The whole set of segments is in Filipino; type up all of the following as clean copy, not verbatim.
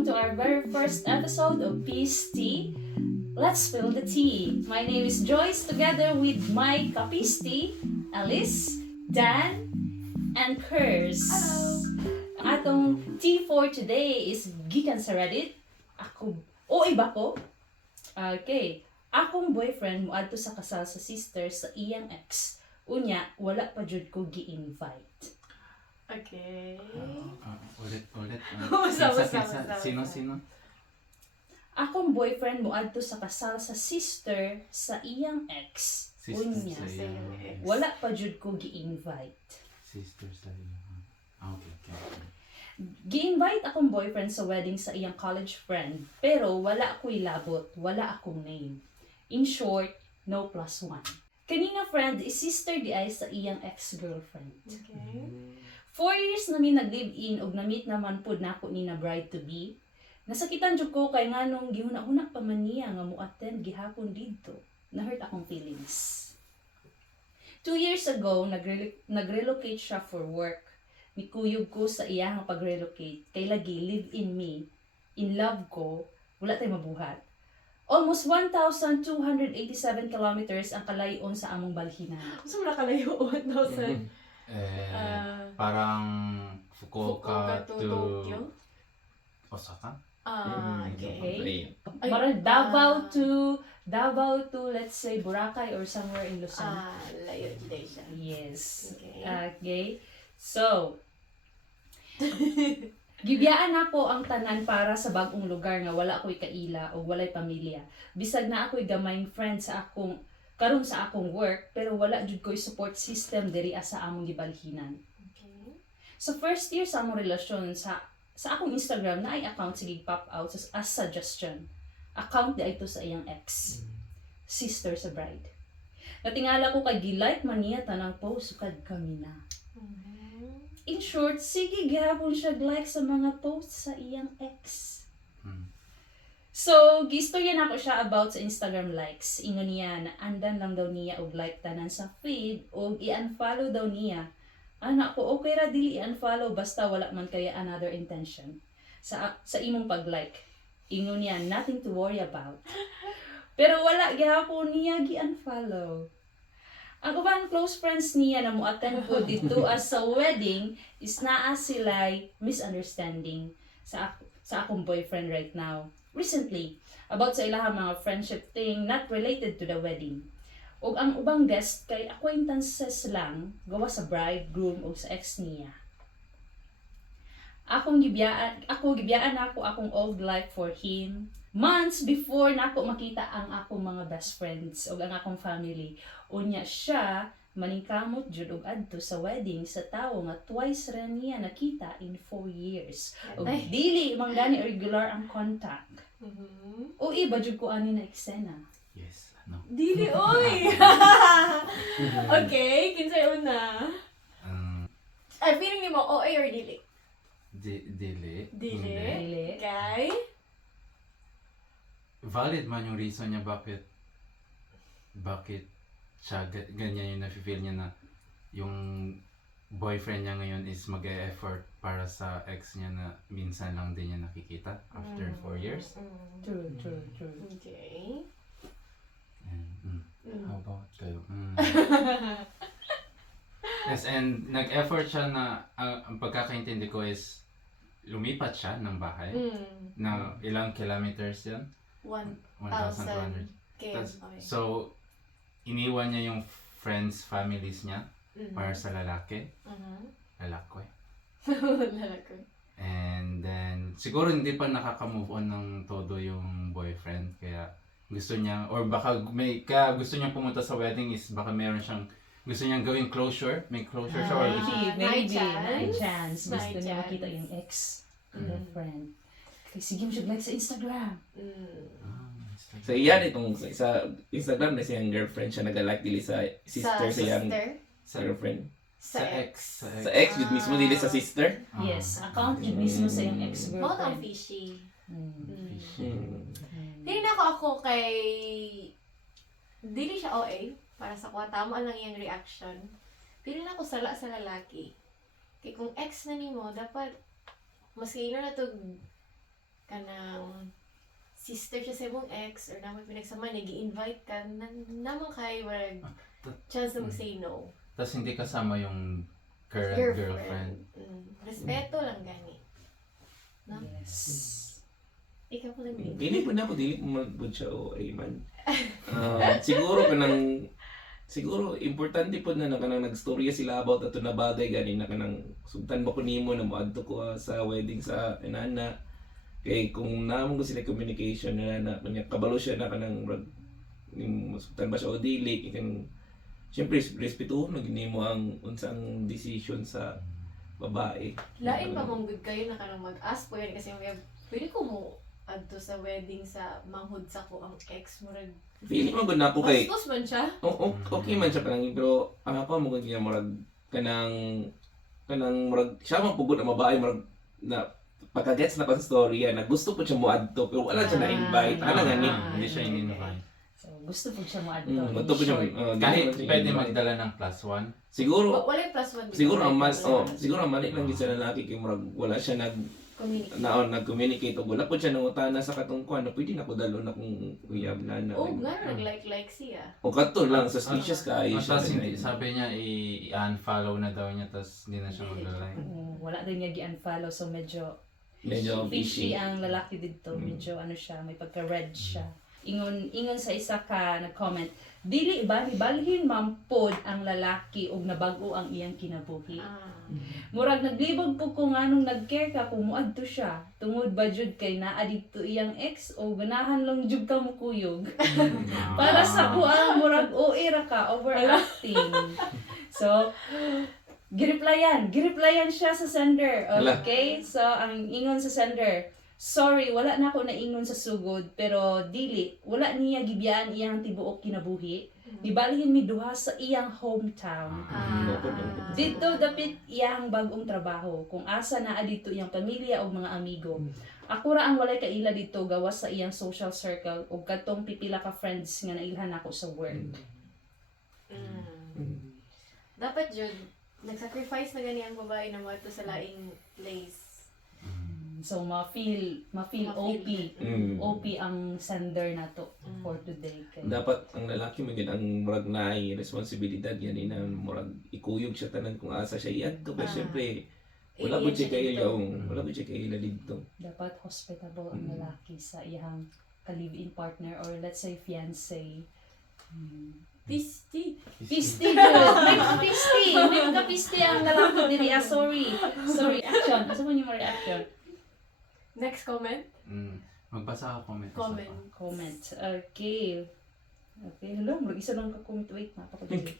welcome to our very first episode of Peace Tea. Let's spill the tea. My name is Joyce together with my Kapis Tea, Alice, Dan, and Kurs. Hello! Ang atong tea for today is gikan sa Reddit. Iba ko. Okay. Akong boyfriend moadto sa kasal sa sister sa iyang ex. Unya, wala pa jud ko gi-invite. Okay. Ulit. Basta. Sino? Akong boyfriend moadto sa kasal sa sister sa iyang ex. Unya, Sister sa iyang ex. wala pa jud ko gi-invite. Sister sa iyo. Okay. Gi-invite akong boyfriend sa wedding sa iyang college friend, pero wala ako'y labot, wala akong name. In short, no plus one. Kanina friend is sister di ay sa iyang ex-girlfriend. Okay. 4 years namin nag-live-in ug na-meet naman pud nako ni na bride-to-be. Nasakitan jud ko kay nganong gihuna-huna pa man niya nga mo-attend gihapon didto. Na-hurt akong feelings. 2 years ago, nag-relocate siya for work. Nikuyog ko sa iyang pag-relocate. Kay lagi, live-in me. In love ko, wala tay mabuhat. Almost 1,287 kilometers ang kalayon sa among balhinan. Gusto mo na kalayo 1,000? Parang Fukuoka to to Tokyo? Osaka? Okay. Ay, Parang Davao to, let's say, Boracay or somewhere in Luzon. Layo din siya. Yes. Okay. Okay. So, gibiyaan ako ang tanan para sa bagong lugar nga wala ako'y kaila o walay pamilya. Bisag na ako'y gamayng friend sa akong karon sa akong work, pero wala jud ko'y support system diri sa among gibalhinan. Okay. So first year sa among relasyon sa akong Instagram na ay account sige pop out as suggestion. Account di ito sa iyang ex. Sister sa bride. Natingala ko kay gilike man niya tanang post sukad kami na. In short, sige gihapon siya like sa mga posts sa iyang ex. So, gistorya na ko siya about sa Instagram likes. Ingon niya na andan lang daw niya og like tanan sa feed og i-unfollow daw niya. Anak ko, okay ra dili i-unfollow basta wala man kaya another intention sa imong pag-like. Ingon niya, nothing to worry about. Pero wala gihapon niya gi-unfollow. Ang ubang close friends niya na mo-attend po dito as sa wedding is naa sila'y misunderstanding sa akong boyfriend right now. Recently, about sa ilahang mga friendship thing not related to the wedding. Ug ang ubang guest kay acquaintances lang gawa sa bride, groom o sa ex niya. Ako gibiyaan ako akong old life for him. Months before nako makita ang akong mga best friends o ang akong family. Unya siya maningkamot jud og adto sa wedding sa tawo nga twice ra niya nakita in 4 years. Og dili man gani regular ang contact. O iba jud ko ani na eksena. Yes. Dili, oy! Okay, kinsay una? Ay, feeling ni mo, OA or dili? Dili. Dili. Dili. Okay. Valid man yung reason niya bakit siya ganyan yung nafe-feel niya na yung boyfriend niya ngayon is mag-e-effort para sa ex niya na minsan lang din niya nakikita after 4 years. True. Okay. How about kayo? Yes, and nag-effort siya na ang pagkakaintindi ko is lumipat siya ng bahay na ilang kilometers yan? 1,200. Okay. So, iniwan niya yung friends, families niya para sa lalaki. Lalaki. Lalaki. And then, siguro hindi pa nakaka-move on ng todo yung boyfriend. Kaya gusto niya, or baka kaya gusto niya pumunta sa wedding is baka meron siyang, gusto niyang gawing closure. May closure siya or gusto Maybe. May chance. Gusto May niya chance. makita yung ex-girlfriend. Kaya sige mo siya like sa Instagram. So iyan itong sa Instagram na siyang girlfriend siya nag-like dili sa sister sa iyang girlfriend. Sa ex. Sa ex yun mismo dili sa sister. Yes, account yun mismo sa yung Mo ang ex-girlfriend. fishy. Hmm. Dili na ako kay... Dili siya OA. Para sa kuha, tama lang yung reaction. Dili na ako sala sa lalaki. Kaya kung ex na nimo, dapat maski ino na to kanang sister siya sa imong ex or naman pinagsama nag-i-invite ka naman kay wala chance na mag-say no. Tapos hindi kasama yung current girlfriend. Respeto lang gani. No? Yes. Ikaw po lang din. Dili po na ako, dili po man siya o man. Siguro importante po na kanang nagstorya sila about ato na bagay gani na kanang sugtan ba ko nimo na moadto ko sa wedding sa inana. Kay kung naman ko sila communication na kanya kabalo siya na kanang sugtan ba siya o dili ikan syempre respetuhon na ginimo ang unsang decision sa babae. Lain pa mong good kayo na kanang mag-ask po yan kasi pwede ko mo adto sa wedding sa manghud sa ko ang ex mo rag. Feeling mo good na ako kay Bastos man siya. okay man siya kanang pero ako mo gud niya murag kanang murag siya man pugod na babae murag na pagka-gets na pa sa storya na gusto po siya mo adto pero wala siya na-invite. Ano gani? Hindi siya in-invite. So, gusto po siya mo adto. Gusto po siya. Kahit pwede magdala ng +1. Siguro Wala yung plus 1. siguro ang mali lang gid sa lalaki kay murag wala siya nag-communicate o wala po siya nangutana sa katungkuan na pwede na ko dalo na kung uyab na na. Nag-like siya. O kato lang suspicious kayo siya. Tapos sabi niya i-unfollow na daw niya tapos hindi na siya mag-like. Wala rin niya gi-unfollow so medyo Fishy. ang lalaki dito. Medyo ano siya, may pagka-red siya. Ingon sa isa ka nag-comment, dili ba balhin mampod ang lalaki og nabago ang iyang kinabuhi. Murag naglibog po ko nganong nag-care ka kung muadto siya. Tungod ba jud kay naa dito iyang ex o ganahan lang jud ka mo kuyog. Para sa kuang murag OA ra ka, overacting. So, gireplyan siya sa sender. Okay? So, ang ingon sa sender, sorry, wala na ako naingon sa sugod, pero dili, wala niya gibiyaan iyang tibuok kinabuhi. Nibalhin mi duha sa iyang hometown. Dito dapit iyang bagong trabaho, kung asa naa dito iyang pamilya o mga amigo. Ako ra ang walay kaila dito gawas sa iyang social circle ug katong pipila ka friends nga nailhan ako sa work. Dapat jud nag-sacrifice na gani ang babae na mo sa laing place. So ma-feel OP. OP ang sender nato for today. Dapat ang lalaki magid ang murag naay responsibilidad yan na murag ikuyog siya tanan kung asa siya iadto kay syempre wala po siya kayo dito. Dapat hospitable ang lalaki sa iyang ka-live-in partner or let's say fiancé. Pisti good. May ka-pisti ang lalaki diri. Sorry. Action. Asa mo yung reaction? Next comment. Magbasa ka comment. Comment. Okay. Hello, mag-isa lang ka-comment. Wait, napapadali.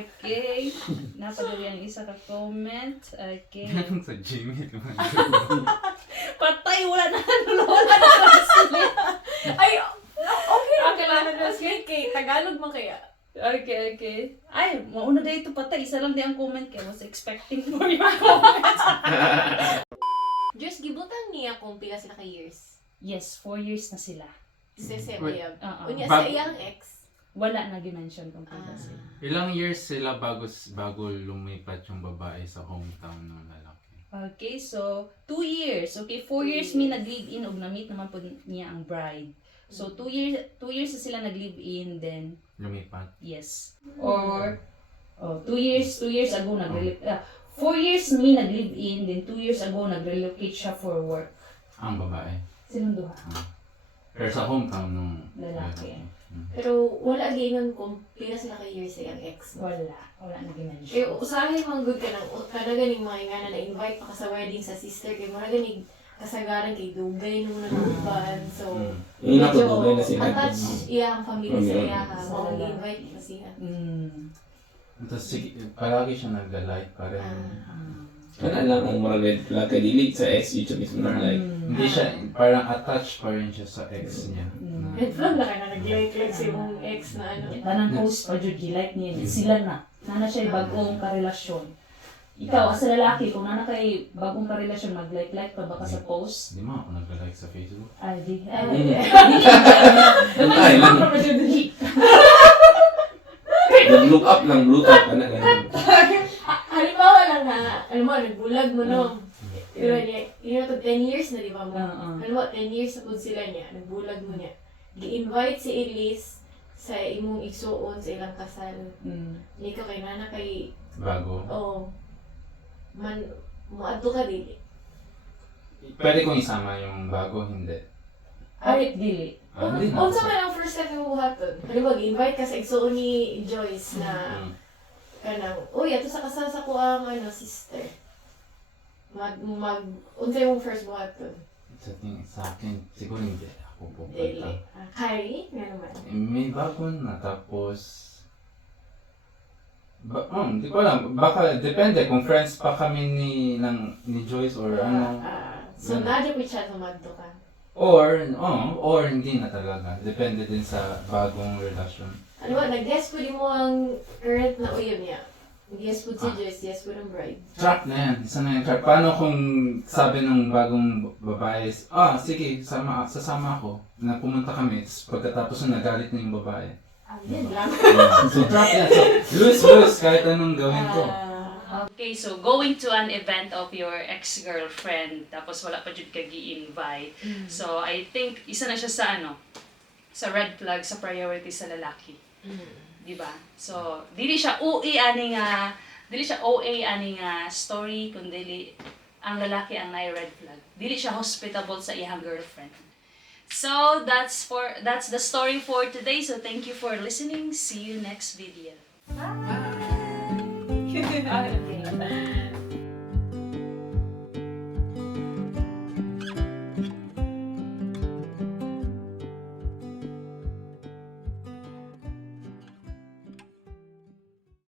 Okay. Napadali ang isa ka-comment. Okay. Sa Jimmy. Patay, wala na translate. Ay, okay lang na translate kay Tagalog man kaya. Okay. Ay, mauna dito patay. Isa lang di ang comment kaya was expecting for your comment. Just gibutang niya kung pila sila ka years. Yes, 4 years na sila. Sese Wait. uyab. Oo. Unya sa iyang ex. Wala na gi-mention kung pila sila. Ilang years sila bago lumipat yung babae sa hometown ng lalaki? Okay, so 2 years. Okay, 4 years mi nag-live-in ug na-meet naman po niya ang bride. So 2 years na sila nag-live-in then Lumipat? yes. Or 2 years ago 4 years mi nag-live-in then 2 years ago nag-relocate siya for work. Ang babae? Sinong duha? Pero sa hometown nung Lalaki. Pero wala gingon kung pila sila ka years sa iyang ex. Wala na gi-mention. Eh, usahay mang good ka nang kada ganing mga ingana na invite pa ka sa wedding sa sister kay mga ganing kasagaran kay dugay nung nanuban. So, Yung natutugay na sila. attach iya ang family sa iya ha. Mga invite pa siya. Tapos palagi siya nag-like pa rin. Ano lang ang mga red flag kay dili sa ex YouTube mismo na like. Hindi siya, parang attached pa rin siya sa ex niya. Red flag na ka na nag-like sa imong ex na ano. Tanang post pa jud gi-like niya. Sila na. Nana siya bagong karelasyon. Ikaw, as a lalaki, kung nana kay bagong karelasyon, mag-like pa ba ka sa post? Hindi mo ako nag-like sa Facebook. Ay, di. Ay, lang. Look up lang, look up. Ano ganun. Halimbawa lang na, alam mo, nagbulag mo no. Pero yun to 10 years na di ba mo? niya, nagbulag mo niya. Gi-invite si Elise sa imong igsuon sa ilang kasal. Hindi ka kay nana kay, Bago. muadto ka dili. Pwede kong isama yung bago, hindi. Arit dili. Hindi na. Unsa man ang first step mo buhaton? Halimbawa, gi-invite ka sa igsuon ni Joyce na Mm. kanang, uy, ato sa kasal sa ko ang sister. Unsa yung first buhaton? Sa akin, siguro hindi ako Dili. pupunta. Kyrie, nga naman. May bago na, tapos... Di ko alam. Baka, depende kung friends pa kami ni Joyce or ano. So, Ganun. nadya ko siya sumadto ka. Or hindi na talaga. Depende din sa bagong relasyon. Ano ba, nag-guess po mo ang current na uyab niya. Nag-guess po si Joyce, yes po ng bride. Trap na yan. Isa na yan. Trap. Paano kung sabi ng bagong babae, sige, sasama ako. Na pumunta kami, tapos pagkatapos na nagalit na yung babae. Yun lang. So trap yan. So lose-lose kahit anong gawin ko. Okay, so going to an event of your ex-girlfriend, tapos wala pa jud ka gi-invite. So I think isa na siya sa red flag sa priority sa lalaki. Di ba? So dili siya OA ani nga story kundi ang lalaki ang nay red flag. Dili siya hospitable sa iyang girlfriend. So that's the story for today. So thank you for listening. See you next video. Okay.